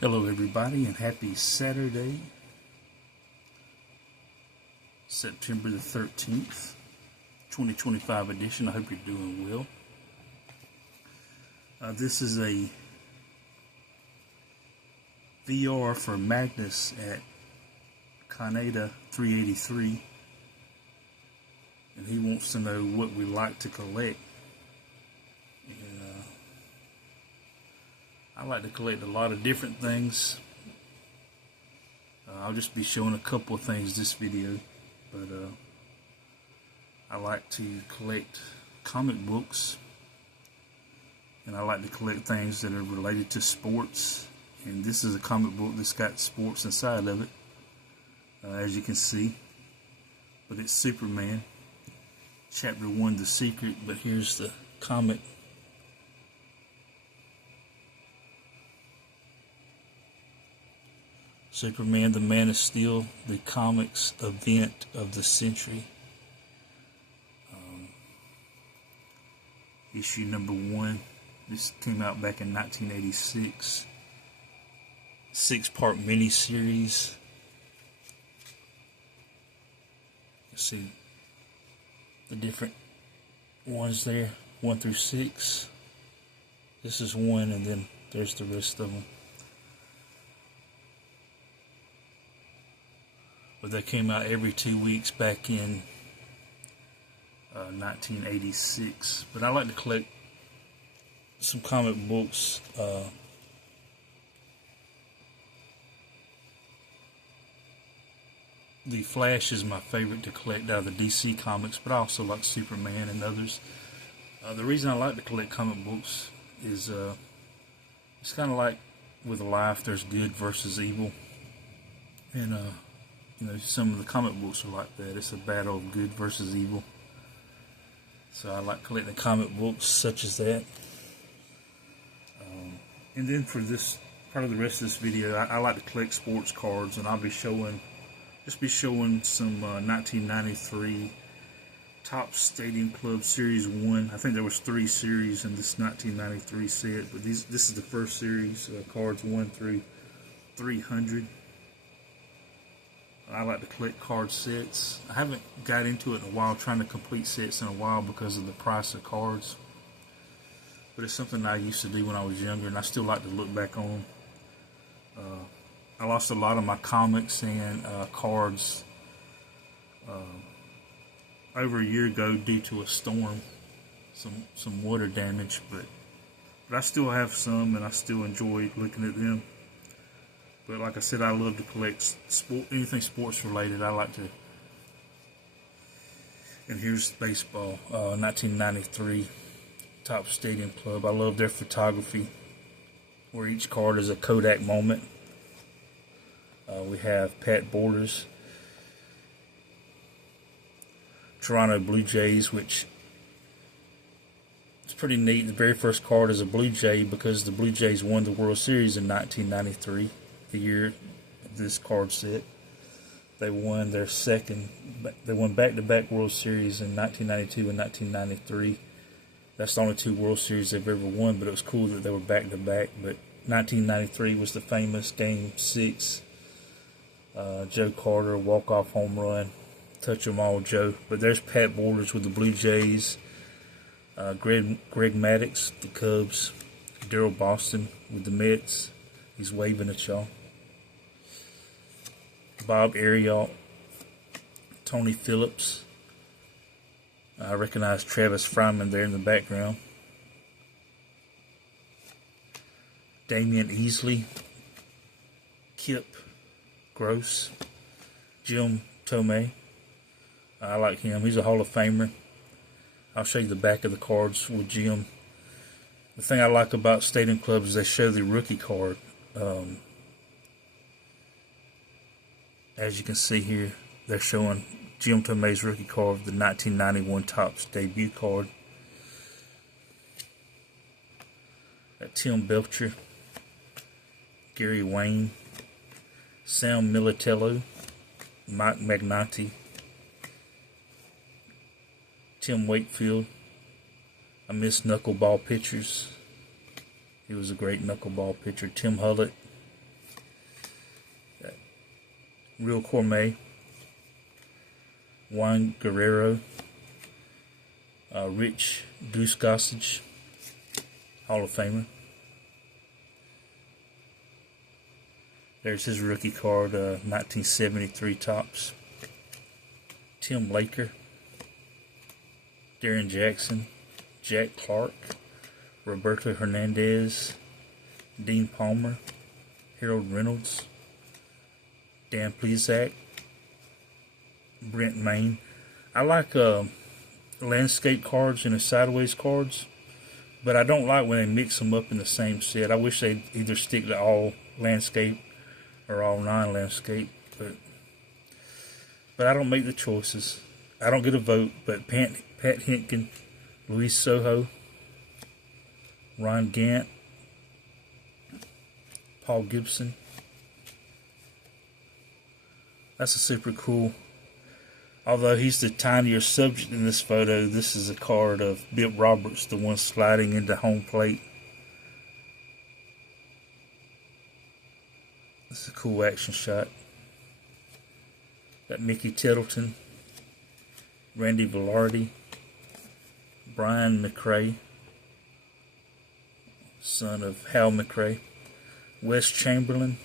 Hello everybody and happy Saturday, September the 13th, 2025 edition. I hope you're doing well. This is a VR for Magnus at Canada 383, and he wants to know what we like to collect. And I like to collect a lot of different things. I'll just be showing a couple of things this video, but I like to collect comic books, and I like to collect things that are related to sports. And this is a comic book that's got sports inside of it, as you can see. But it's Superman, Chapter 1, The Secret. But here's the comic. Superman, the Man of Steel, the comics event of the century. Issue number 1. This came out back in 1986. 6-part miniseries. You see the different ones there, 1 through 6. This is 1, and then there's the rest of them. But they came out every 2 weeks back in 1986. But I like to collect some comic books. The Flash is my favorite to collect out of the DC comics, but I also like Superman and others. The reason I like to collect comic books is it's kind of like with life, there's good versus evil. And you know, some of the comic books are like that. It's a battle of good versus evil. So I like collecting comic books such as that. And then for this part of the rest of this video, I like to collect sports cards, and I'll be showing some 1993 Top Stadium Club Series 1. I think there was 3 series in this 1993 set, but this is the first series, cards 1 through 300. I like to collect card sets. I haven't got into it in a while, trying to complete sets in a while because of the price of cards. But it's something I used to do when I was younger, and I still like to look back on. I lost a lot of my comics and cards over a year ago due to a storm, some water damage. But I still have some, and I still enjoy looking at them. But like I said, I love to collect anything sports related. I like to. And here's baseball, 1993 Top Stadium Club. I love their photography, where each card is a Kodak moment. We have Pat Borders, Toronto Blue Jays, which is pretty neat. The very first card is a Blue Jay because the Blue Jays won the World Series in 1993. The year of this card set. They won their they won back-to-back World Series in 1992 and 1993. That's the only 2 World Series they've ever won, but it was cool that they were back-to-back. But 1993 was the famous Game 6. Joe Carter, walk-off home run, touch 'em all Joe. But there's Pat Borders with the Blue Jays. Greg Maddux, the Cubs. Daryl Boston with the Mets. He's waving at y'all. Bob Arialt, Tony Phillips. I recognize Travis Fryman there in the background. Damian Easley, Kip Gross, Jim Tomei. I like him. He's a Hall of Famer. I'll show you the back of the cards with Jim. The thing I like about Stadium Club is they show the rookie card. As you can see here, they're showing Jim Tomei's rookie card, the 1991 Topps debut card. Tim Belcher, Gary Wayne, Sam Militello, Mike Magnotti, Tim Wakefield. I miss knuckleball pitchers. He was a great knuckleball pitcher. Tim Hullett, Real Gourmet, Juan Guerrero, Rich Goose Gossage, Hall of Famer. There's his rookie card, 1973 Topps. Tim Laker, Darren Jackson, Jack Clark, Roberto Hernandez, Dean Palmer, Harold Reynolds, Dan Plesac, Brent Main. I like landscape cards and the sideways cards, but I don't like when they mix them up in the same set. I wish they'd either stick to all landscape or all non-landscape, but I don't make the choices. I don't get a vote, but Pat Hinkin, Luis Soho, Ron Gant, Paul Gibson. That's a super cool. Although he's the tinier subject in this photo, this is a card of Bip Roberts, the one sliding into home plate. This is a cool action shot. Got Mickey Tettleton, Randy Velarde, Brian McRae, son of Hal McRae, Wes Chamberlain,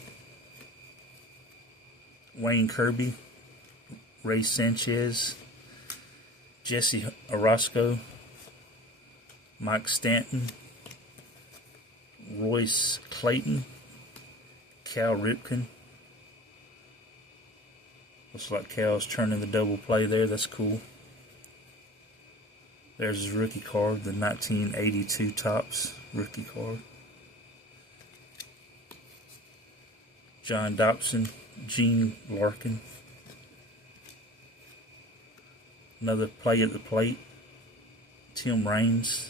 Wayne Kirby, Ray Sanchez, Jesse Orozco, Mike Stanton, Royce Clayton, Cal Ripken. Looks like Cal's turning the double play there. That's cool. There's his rookie card, the 1982 Topps rookie card. John Dobson, Gene Larkin. Another play at the plate, Tim Raines.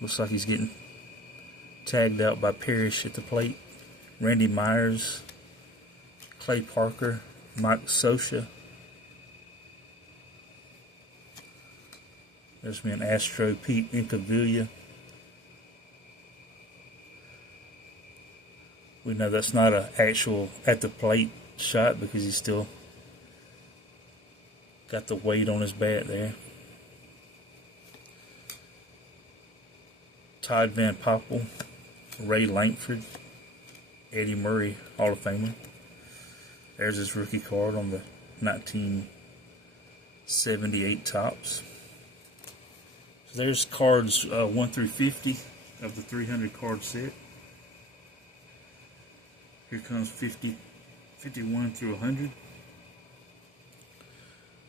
Looks like he's getting tagged out by Parrish at the plate. Randy Myers, Clay Parker, Mike Scioscia. There's me an Astro, Pete Incaviglia. We know that's not an actual at the plate shot because he's still got the weight on his bat there. Todd Van Poppel, Ray Lankford, Eddie Murray, Hall of Famer. There's his rookie card on the 1978 Topps. So there's cards 1 through 50 of the 300 card set. Here comes 51 through 100.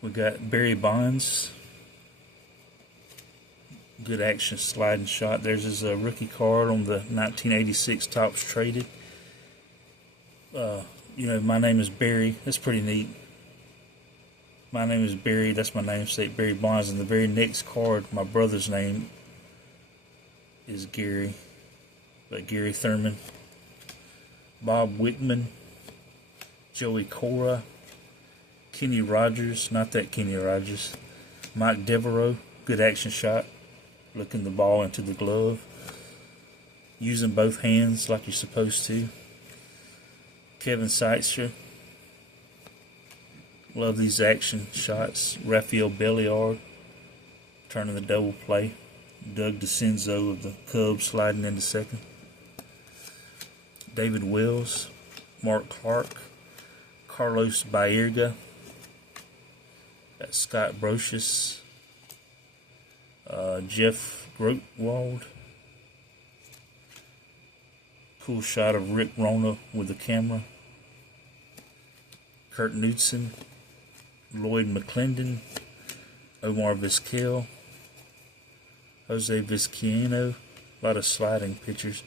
We got Barry Bonds. Good action sliding shot. There's his rookie card on the 1986 Topps Traded. You know, my name is Barry. That's pretty neat. My name is Barry. That's my namesake, Barry Bonds. And the very next card, my brother's name is Gary. But Gary Thurman. Bob Wickman. Joey Cora. Kenny Rogers. Not that Kenny Rogers. Mike Devereaux. Good action shot. Looking the ball into the glove. Using both hands like you're supposed to. Kevin Seitzer. Love these action shots. Rafael Belliard turning the double play. Doug DeCenzo of the Cubs sliding into second. David Wells. Mark Clark. Carlos Baerga. Got Scott Brocious. Jeff Grotwald. Cool shot of Rick Rona with the camera. Kurt Knudsen, Lloyd McClendon, Omar Vizquel, Jose Vizcaino. A lot of sliding pictures.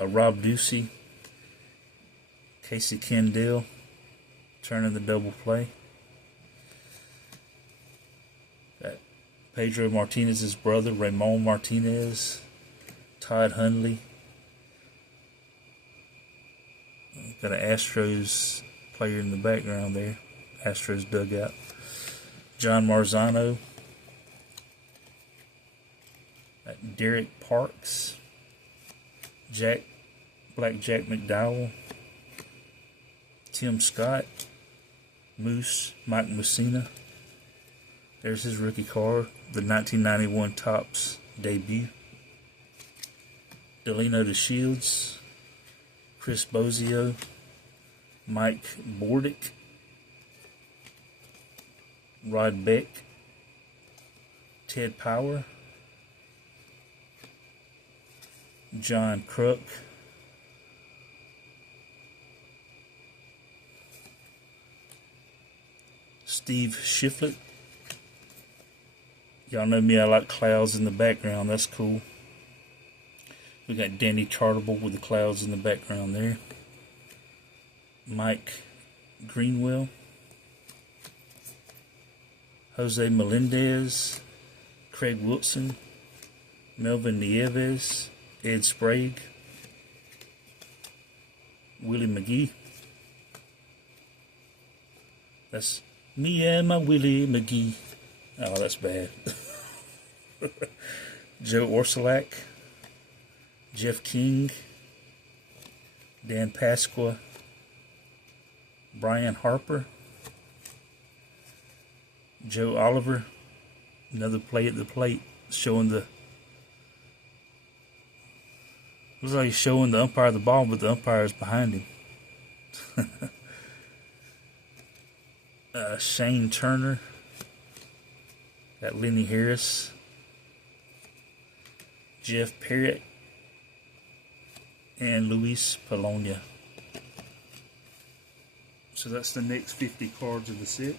Rob Ducey, Casey Kendall, turning the double play. Got Pedro Martinez's brother, Ramon Martinez, Todd Hundley. Got an Astros player in the background there. Astros dugout. John Marzano. Derek Parks. Jack Blackjack McDowell, Tim Scott, Moose, Mike Mussina. There's his rookie card, the 1991 Topps debut. Delino DeShields, Chris Bozio, Mike Bordick, Rod Beck, Ted Power, John Kruk, Steve Shiflett. Y'all know me, I like clouds in the background, that's cool. We got Danny Chartable with the clouds in the background there. Mike Greenwell, Jose Melendez, Craig Wilson, Melvin Nieves, Ed Sprague, Willie McGee. That's me and my Willie McGee. Oh, that's bad. Joe Orsulak, Jeff King, Dan Pasqua, Brian Harper, Joe Oliver, another play at the plate, showing the, looks like he's showing the umpire the ball, but the umpire is behind him. Shane Turner, got Lenny Harris, Jeff Parrott, and Luis Polonia. So that's the next 50 cards of the set.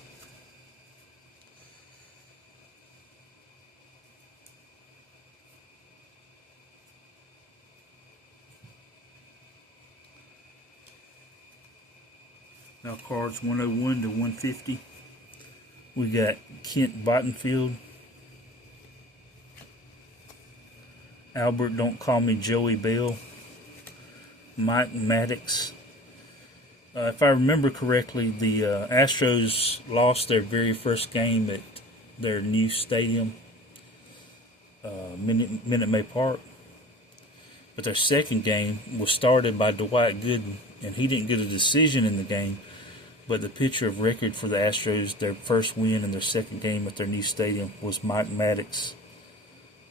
Now cards 101 to 150. We got Kent Bottenfield, Albert Don't Call Me Joey Bell, Mike Maddox. If I remember correctly, the Astros lost their very first game at their new stadium, Minute Maid Park. But their second game was started by Dwight Gooden, and he didn't get a decision in the game. But the pitcher of record for the Astros, their first win in their second game at their new stadium, was Mike Maddox,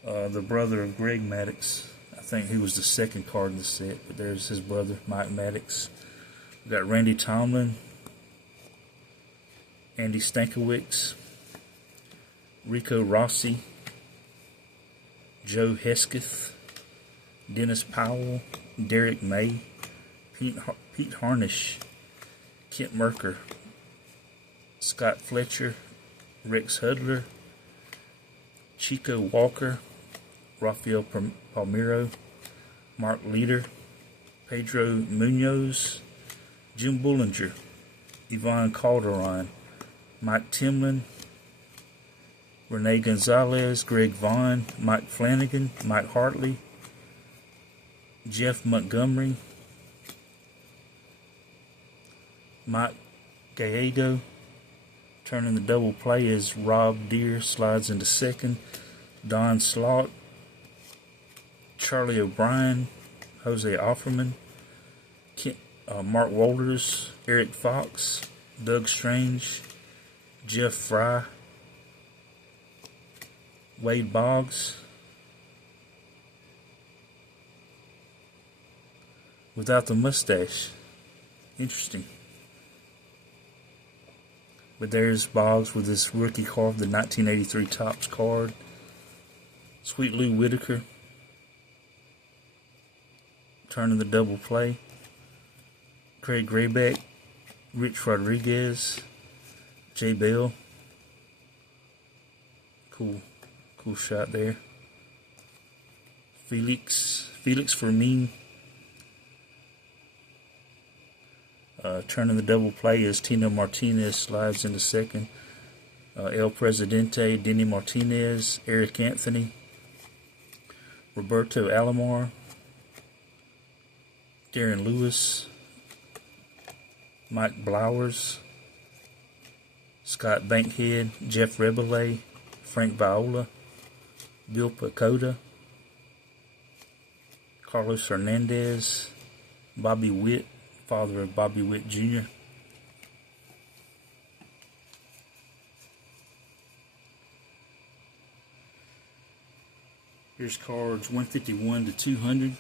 the brother of Greg Maddox. I think he was the second card in the set, but there's his brother, Mike Maddox. We got Randy Tomlin, Andy Stankiewicz, Rico Rossi, Joe Hesketh, Dennis Powell, Derek May, Pete Harnish, Kent Merker, Scott Fletcher, Rex Hudler, Chico Walker, Rafael Palmiro, Mark Leader, Pedro Munoz, Jim Bullinger, Yvonne Calderon, Mike Timlin, Rene Gonzalez, Greg Vaughn, Mike Flanagan, Mike Hartley, Jeff Montgomery, Mike Gallego. Turning the double play is Rob Deere, slides into second, Don Slott, Charlie O'Brien, Jose Offerman, Mark Walters, Eric Fox, Doug Strange, Jeff Fry, Wade Boggs. Without the mustache. Interesting. But there's Boggs with his rookie card, the 1983 Topps card. Sweet Lou Whitaker. Turning the double play. Craig Grayback, Rich Rodriguez, Jay Bell. Cool shot there. Felix Fermin. Turning the double play is Tino Martinez, slides into second. El Presidente, Denny Martinez, Eric Anthony, Roberto Alomar, Darren Lewis, Mike Blowers, Scott Bankhead, Jeff Rebele, Frank Viola, Bill Pacoda, Carlos Hernandez, Bobby Witt, father of Bobby Witt Jr. Here's cards 151 to 200.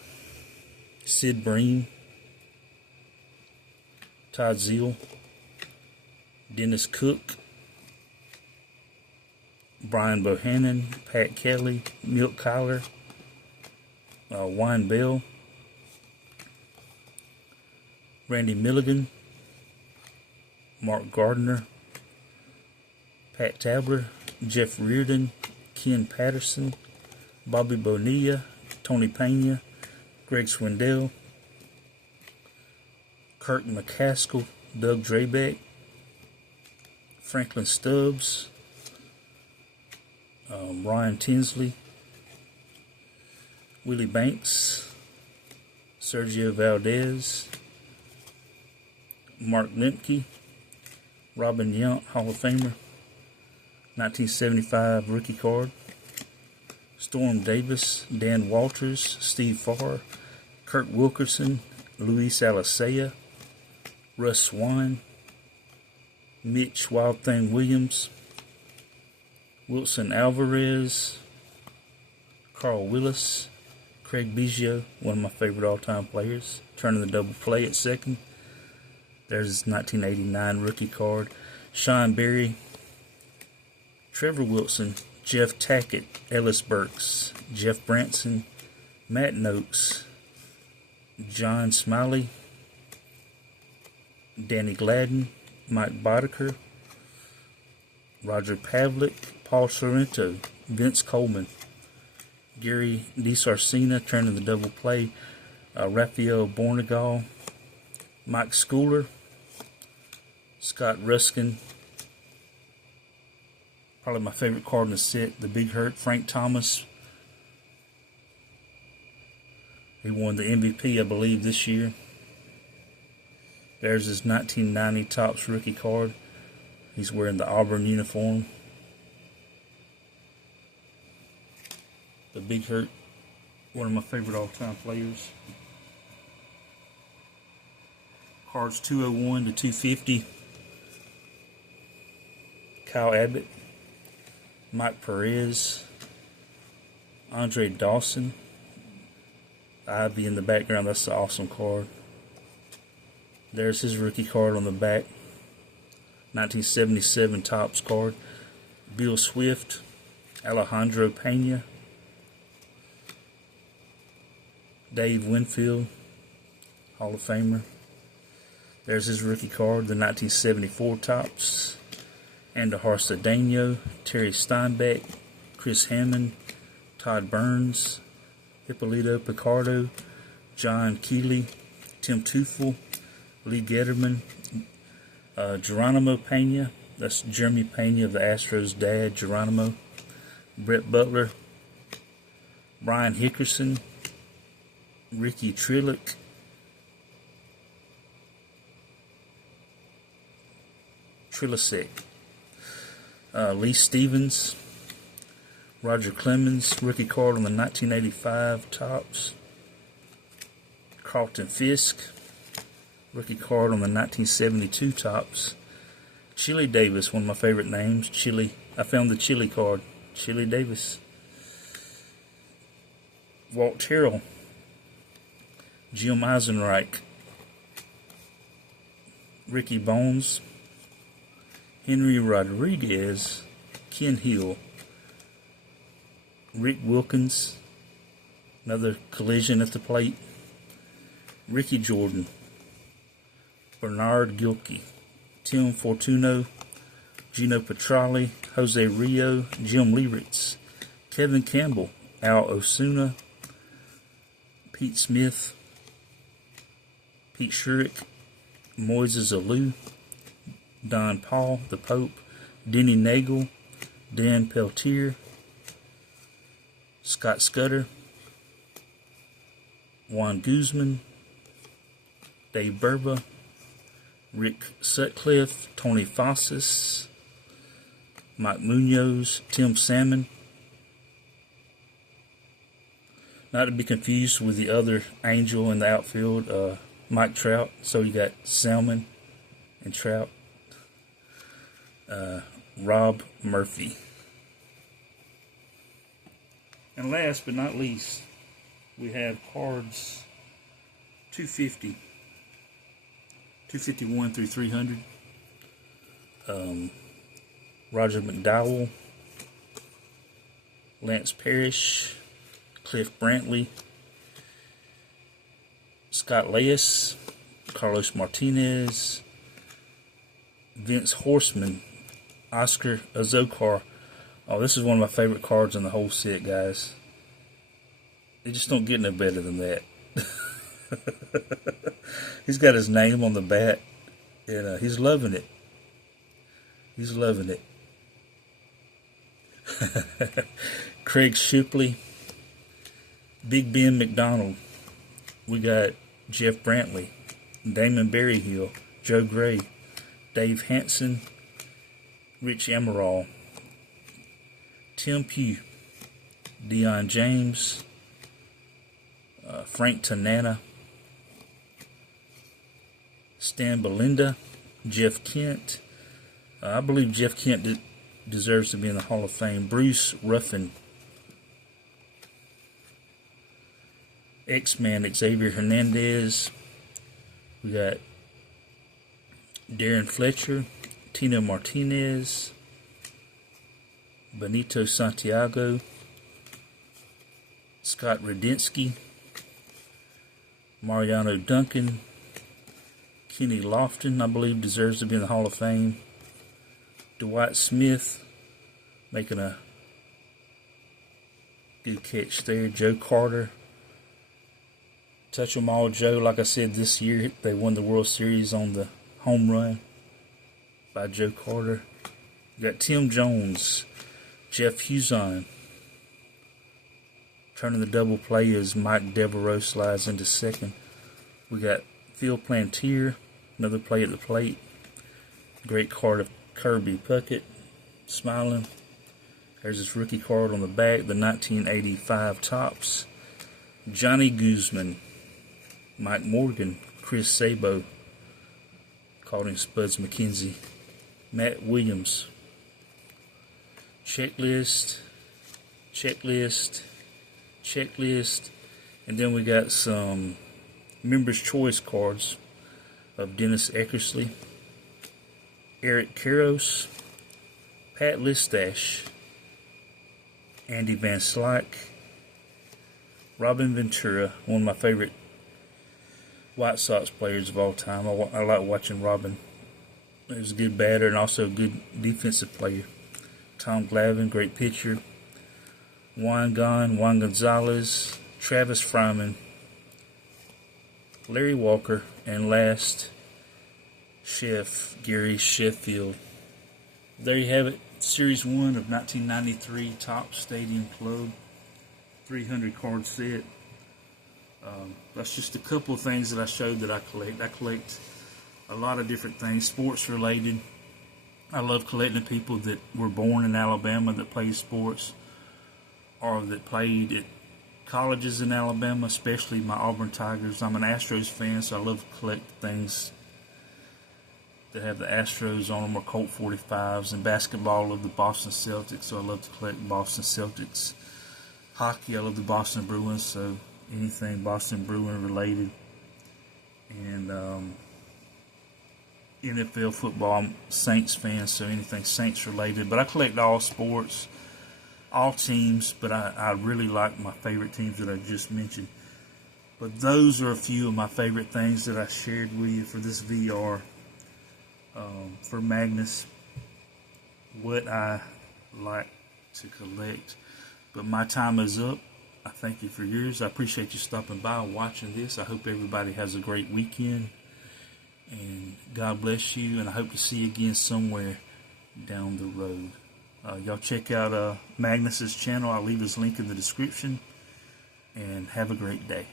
Sid Bream, Todd Zeal, Dennis Cook, Brian Bohannon, Pat Kelly, Milt Kyler, Wayne Bell, Randy Milligan, Mark Gardner, Pat Tabler, Jeff Reardon, Ken Patterson, Bobby Bonilla, Tony Pena, Greg Swindell, Kirk McCaskill, Doug Drabeck, Franklin Stubbs, Ryan Tinsley, Willie Banks, Sergio Valdez, Mark Lemke, Robin Yount, Hall of Famer, 1975 rookie card, Storm Davis, Dan Walters, Steve Farr, Kurt Wilkerson, Luis Alicea, Russ Swan, Mitch Wild Thing Williams, Wilson Alvarez, Carl Willis, Craig Biggio, one of my favorite all-time players, turning the double play at second. There's his 1989 rookie card. Sean Berry, Trevor Wilson, Jeff Tackett, Ellis Burks, Jeff Branson, Matt Noakes, John Smiley, Danny Gladden, Mike Boddicker, Roger Pavlik, Paul Sorrento, Vince Coleman, Gary DiSarcina turning the double play, Raphael Bornegal, Mike Schooler, Scott Ruskin, probably my favorite card in the set, the Big Hurt, Frank Thomas. He won the MVP, I believe, this year. There's his 1990 Topps rookie card. He's wearing the Auburn uniform. The Big Hurt, one of my favorite all-time players. Cards 201 to 250. Kyle Abbott, Mike Perez, Andre Dawson. The Ivy in the background, that's an awesome card. There's his rookie card on the back. 1977 Topps card. Bill Swift, Alejandro Pena, Dave Winfield, Hall of Famer. There's his rookie card, the 1974 Topps. Andahar Cedeno, Terry Steinbeck, Chris Hammond, Todd Burns, Hippolito Picardo, John Keeley, Tim Teufel, Lee Getterman, Geronimo Pena, that's Jeremy Pena of the Astros' dad, Geronimo, Brett Butler, Brian Hickerson, Ricky Trillick, Lee Stevens, Roger Clemens, rookie card on the 1985 Topps, Carlton Fisk, rookie card on the 1972 Topps, Chili Davis, one of my favorite names, Chili. I found the Chili card, Chili Davis, Walt Terrell, Jim Eisenreich, Ricky Bones, Henry Rodriguez, Ken Hill, Rick Wilkins, another collision at the plate, Ricky Jordan, Bernard Gilkey, Tim Fortuno, Gino Petrali, Jose Rio, Jim Lieritz, Kevin Campbell, Al Osuna, Pete Smith, Pete Shurik, Moises Alou, Don Paul, the Pope, Denny Nagel, Dan Peltier, Scott Scudder, Juan Guzman, Dave Burba, Rick Sutcliffe, Tony Fossis, Mike Munoz, Tim Salmon. Not to be confused with the other Angel in the outfield, Mike Trout. So you got Salmon and Trout. Rob Murphy. And last but not least, we have cards 250, 251 through 300. Roger McDowell, Lance Parrish, Cliff Brantley, Scott Leyes, Carlos Martinez, Vince Horseman, Oscar Azokar. Oh, this is one of my favorite cards in the whole set, guys. They just don't get no better than that. He's got his name on the bat, and he's loving it. He's loving it. Craig Shipley, Big Ben McDonald. We got Jeff Brantley, Damon Berryhill, Joe Gray, Dave Hansen, Rich Amaral, Tim Pugh, Deion James, Frank Tanana, Stan Belinda, Jeff Kent. I believe Jeff Kent deserves to be in the Hall of Fame. Bruce Ruffin, X-Man Xavier Hernandez. We got Darren Fletcher, Tino Martinez, Benito Santiago, Scott Radinsky, Mariano Duncan, Kenny Lofton, I believe deserves to be in the Hall of Fame. Dwight Smith making a good catch there. Joe Carter. Touch 'em all, Joe. Like I said, this year they won the World Series on the home run by Joe Carter. You got Tim Jones, Jeff Huzon. Turning the double play as Mike Devereaux slides into second. We got Phil Plantier, another play at the plate. Great card of Kirby Puckett, smiling. There's his rookie card on the back, the 1985 Topps. Johnny Guzman, Mike Morgan, Chris Sabo, called him Spuds McKenzie. Matt Williams. Checklist, checklist, checklist. And then we got some Members' Choice cards of Dennis Eckersley, Eric Karros, Pat Listash, Andy Van Slyke, Robin Ventura, one of my favorite White Sox players of all time. I like watching Robin. He was a good batter and also a good defensive player. Tom Glavine, great pitcher. Juan Gonzalez, Travis Fryman, Larry Walker, and last, Chef Gary Sheffield. There you have it. Series 1 of 1993 Topps Stadium Club 300 card set. That's just a couple of things that I showed that I collect. I collect a lot of different things, sports related. I love collecting people that were born in Alabama that played sports or that played at colleges in Alabama, especially my Auburn Tigers. I'm an Astros fan, so I love to collect things that have the Astros on them, or Colt 45s. And basketball, I love the Boston Celtics, so I love to collect Boston Celtics. Hockey, I love the Boston Bruins, so anything Boston Bruin related. And NFL football, I'm a Saints fan, so anything Saints related. But I collect all sports, all teams, but I really like my favorite teams that I just mentioned. But those are a few of my favorite things that I shared with you for this VR. For Magnus, what I like to collect. But my time is up. I thank you for yours. I appreciate you stopping by and watching this. I hope everybody has a great weekend. And God bless you. And I hope to see you again somewhere down the road. Y'all check out Magnus's channel. I'll leave his link in the description. And have a great day.